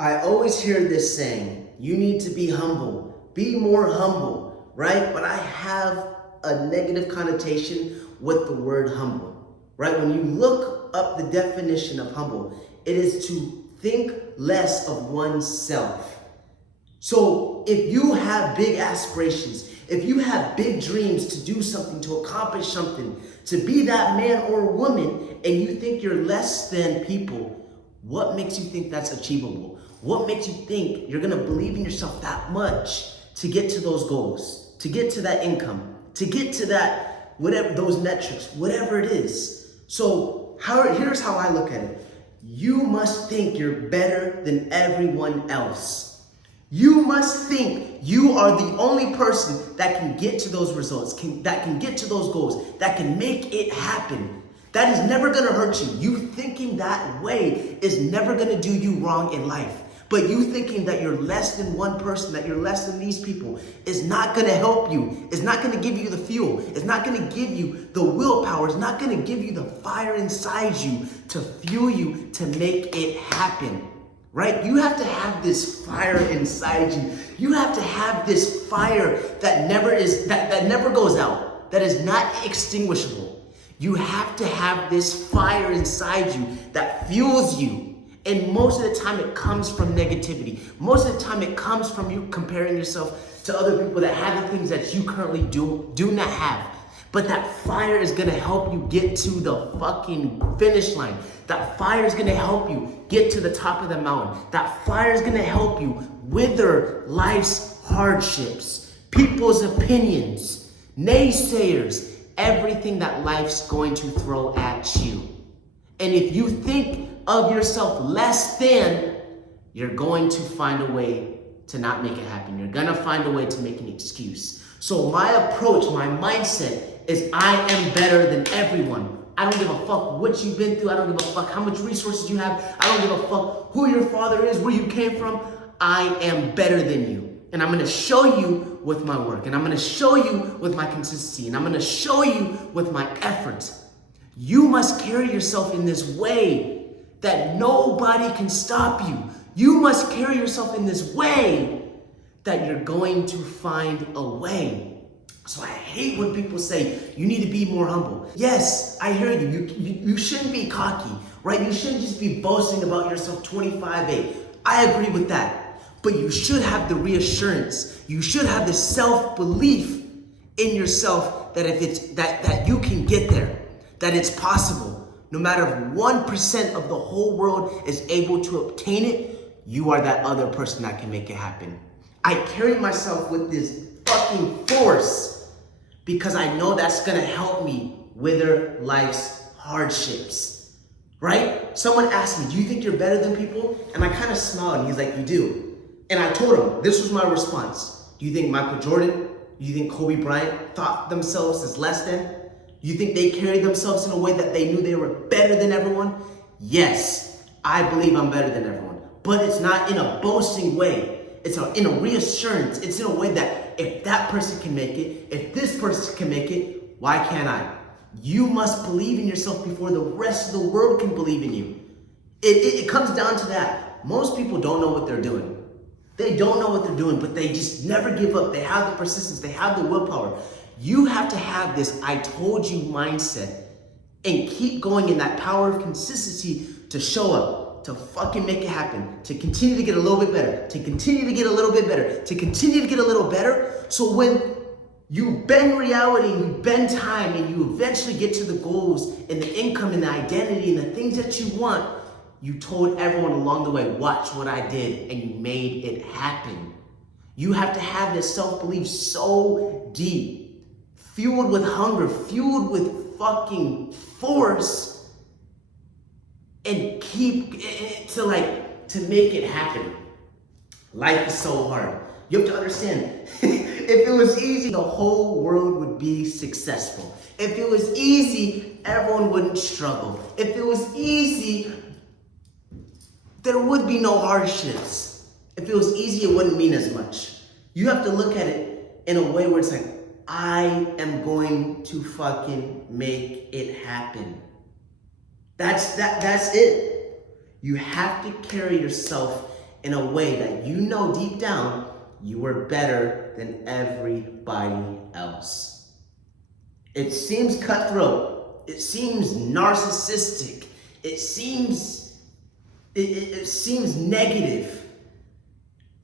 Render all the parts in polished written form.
I always hear this saying, you need to be humble, be more humble, right? But I have a negative connotation with the word humble, right? When you look up the definition of humble, it is to think less of oneself. So if you have big aspirations, if you have big dreams to do something, to accomplish something, to be that man or woman, and you think you're less than people, what makes you think that's achievable? What makes you think you're gonna believe in yourself that much to get to those goals, to get to that income, to get to that, whatever, those metrics, whatever it is? So here's how I look at it. You must think you're better than everyone else. You must think you are the only person that can get to those results, that can get to those goals, that can make it happen. That is never gonna hurt you. You thinking that way is never gonna do you wrong in life. But you thinking that you're less than one person, that you're less than these people, is not gonna help you. It's not gonna give you the fuel. It's not gonna give you the willpower. It's not gonna give you the fire inside you to fuel you to make it happen. Right? You have to have this fire inside you. You have to have this fire that never goes out, that is not extinguishable. You have to have this fire inside you that fuels you. And most of the time it comes from negativity. Most of the time it comes from you comparing yourself to other people that have the things that you currently do not have. But that fire is gonna help you get to the fucking finish line. That fire is gonna help you get to the top of the mountain. That fire is gonna help you wither life's hardships, people's opinions, naysayers, everything that life's going to throw at you. And if you think of yourself less than, you're going to find a way to not make it happen. You're gonna find a way to make an excuse. So my approach, my mindset is I am better than everyone. I don't give a fuck what you've been through. I don't give a fuck how much resources you have. I don't give a fuck who your father is, where you came from. I am better than you. And I'm gonna show you with my work. And I'm gonna show you with my consistency. And I'm gonna show you with my effort. You must carry yourself in this way that nobody can stop you. You must carry yourself in this way that you're going to find a way. So I hate when people say, you need to be more humble. Yes, I hear you. You shouldn't be cocky, right? You shouldn't just be boasting about yourself 25-8. I agree with that. But you should have the reassurance. You should have the self-belief in yourself that if it's that you can get there, that it's possible. No matter if 1% of the whole world is able to obtain it, you are that other person that can make it happen. I carry myself with this fucking force because I know that's gonna help me wither life's hardships, right? Someone asked me, do you think you're better than people? And I kind of smiled and he's like, you do. And I told him, this was my response. Do you think Michael Jordan, do you think Kobe Bryant thought themselves as less than? Do you think they carried themselves in a way that they knew they were better than everyone? Yes, I believe I'm better than everyone. But it's not in a boasting way. It's in a reassurance. It's in a way that if that person can make it, if this person can make it, why can't I? You must believe in yourself before the rest of the world can believe in you. It comes down to that. Most people don't know what they're doing. They don't know what they're doing, but they just never give up. They have the persistence. They have the willpower. You have to have this I told you mindset and keep going in that power of consistency to show up, to fucking make it happen, to continue to get a little bit better, to continue to get a little bit better, to continue to get a little better. So when you bend reality and you bend time and you eventually get to the goals and the income and the identity and the things that you want, you told everyone along the way, watch what I did, and you made it happen. You have to have this self-belief so deep, fueled with hunger, fueled with fucking force, and keep to make it happen. Life is so hard. You have to understand, if it was easy, the whole world would be successful. If it was easy, everyone wouldn't struggle. If it was easy, there would be no hardships. If it was easy, it wouldn't mean as much. You have to look at it in a way where it's like, I am going to fucking make it happen. That's it. You have to carry yourself in a way that you know deep down you are better than everybody else. It seems cutthroat. It seems narcissistic. It seems negative.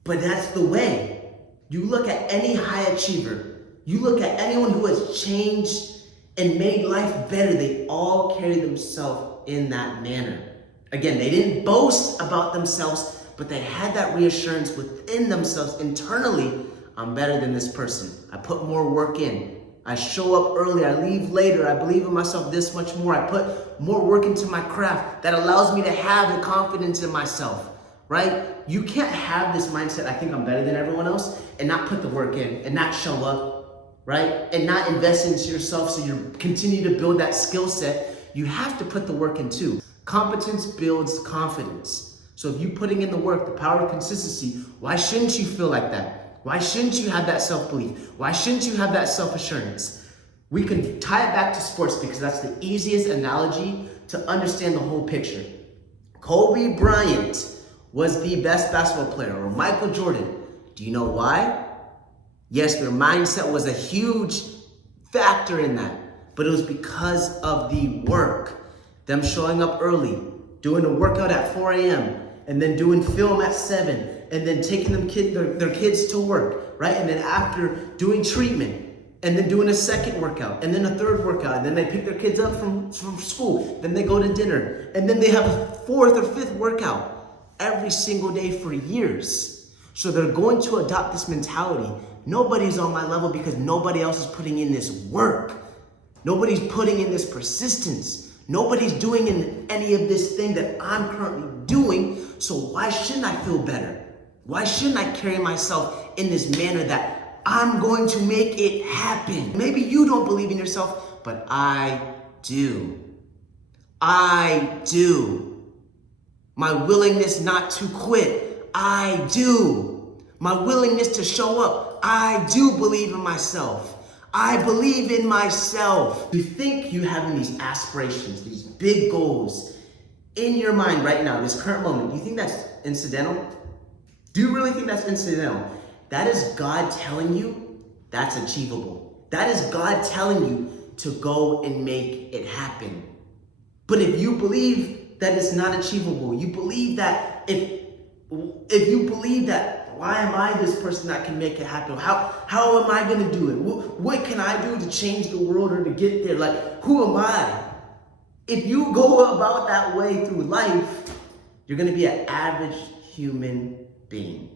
But that's the way. You look at any high achiever, you look at anyone who has changed and made life better, they all carry themselves in that manner. Again, they didn't boast about themselves, but they had that reassurance within themselves internally. I'm better than this person. I put more work in. I show up early, I leave later, I believe in myself this much more. I put more work into my craft that allows me to have the confidence in myself, right? You can't have this mindset, I think I'm better than everyone else, and not put the work in, and not show up, right? And not invest into yourself so you continue to build that skill set. You have to put the work in too. Competence builds confidence. So if you're putting in the work, the power of consistency, why shouldn't you feel like that? Why shouldn't you have that self-belief? Why shouldn't you have that self-assurance? We can tie it back to sports because that's the easiest analogy to understand the whole picture. Kobe Bryant was the best basketball player, or Michael Jordan. Do you know why? Yes, their mindset was a huge factor in that, but it was because of the work. Them showing up early, doing a workout at 4 a.m., and then doing film at 7, and then taking their kids to work, right? And then after doing treatment, and then doing a second workout, and then a third workout, and then they pick their kids up from school, then they go to dinner, and then they have a fourth or fifth workout every single day for years. So they're going to adopt this mentality. Nobody's on my level because nobody else is putting in this work. Nobody's putting in this persistence. Nobody's doing any of this thing that I'm currently doing, so why shouldn't I feel better? Why shouldn't I carry myself in this manner that I'm going to make it happen? Maybe you don't believe in yourself, but I do. I do. My willingness not to quit, I do. My willingness to show up, I do believe in myself. I believe in myself. You think you having these aspirations, these big goals in your mind right now, this current moment, do you think that's incidental? Do you really think that's incidental? That is God telling you that's achievable. That is God telling you to go and make it happen. But if you believe that it's not achievable, you believe that if you believe that, why am I this person that can make it happen? How am I going to do it? What can I do to change the world or to get there? Like, who am I? If you go about that way through life, you're going to be an average human being.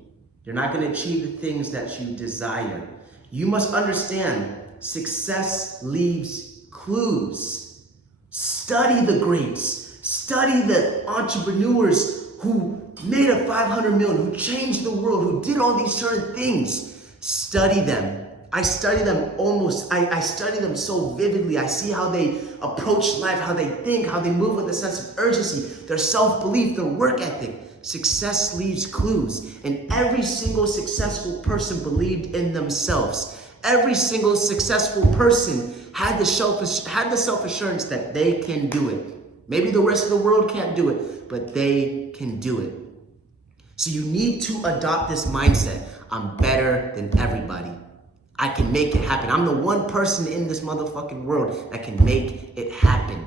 You're not going to achieve the things that you desire. You must understand, success leaves clues. Study the greats. Study the entrepreneurs who made a 500 million, who changed the world, who did all these certain things. Study them. I study them I study them so vividly. I see how they approach life, how they think, how they move with a sense of urgency, their self-belief, their work ethic. Success leaves clues, and every single successful person believed in themselves. Every single successful person had the self-assurance that they can do it. Maybe the rest of the world can't do it, but they can do it. So you need to adopt this mindset. I'm better than everybody. I can make it happen. I'm the one person in this motherfucking world that can make it happen.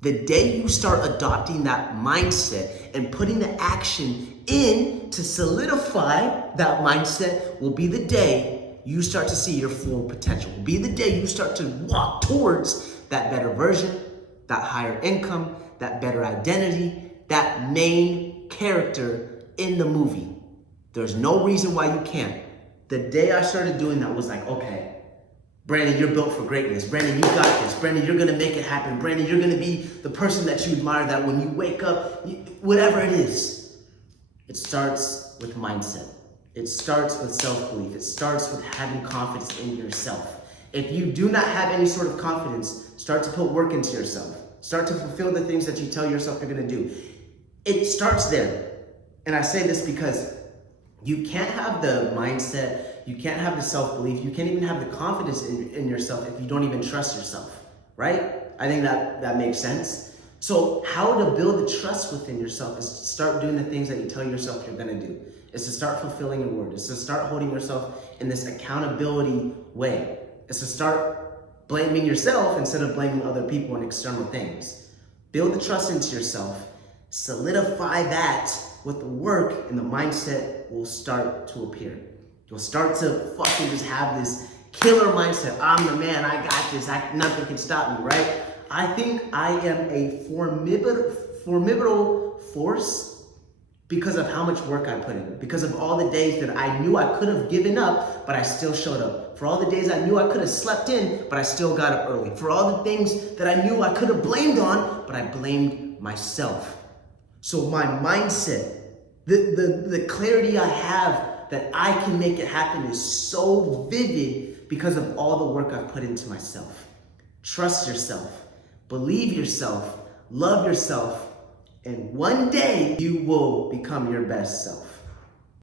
The day you start adopting that mindset and putting the action in to solidify that mindset will be the day you start to see your full potential. Will be the day you start to walk towards that better version, that higher income, that better identity, that main character in the movie. There's no reason why you can't. The day I started doing that was like, okay, Brandon, you're built for greatness. Brandon, you got this. Brandon, you're going to make it happen. Brandon, you're going to be the person that you admire, that when you wake up, whatever it is, it starts with mindset. It starts with self-belief. It starts with having confidence in yourself. If you do not have any sort of confidence, start to put work into yourself. Start to fulfill the things that you tell yourself you're going to do. It starts there. And I say this because you can't have the mindset, you can't have the self-belief, you can't even have the confidence in yourself if you don't even trust yourself, right? I think that makes sense. So how to build the trust within yourself is to start doing the things that you tell yourself you're gonna do. It's to start fulfilling your word. It's to start holding yourself in this accountability way. It's to start blaming yourself instead of blaming other people and external things. Build the trust into yourself. Solidify that with the work, and the mindset will start to appear. You'll start to fucking just have this killer mindset. I'm the man, I got this, nothing can stop me, right? I think I am a formidable force because of how much work I put in, because of all the days that I knew I could have given up, but I still showed up. For all the days I knew I could have slept in, but I still got up early. For all the things that I knew I could have blamed on, but I blamed myself. So my mindset, the clarity I have that I can make it happen is so vivid because of all the work I've put into myself. Trust yourself, believe yourself, love yourself, and one day you will become your best self.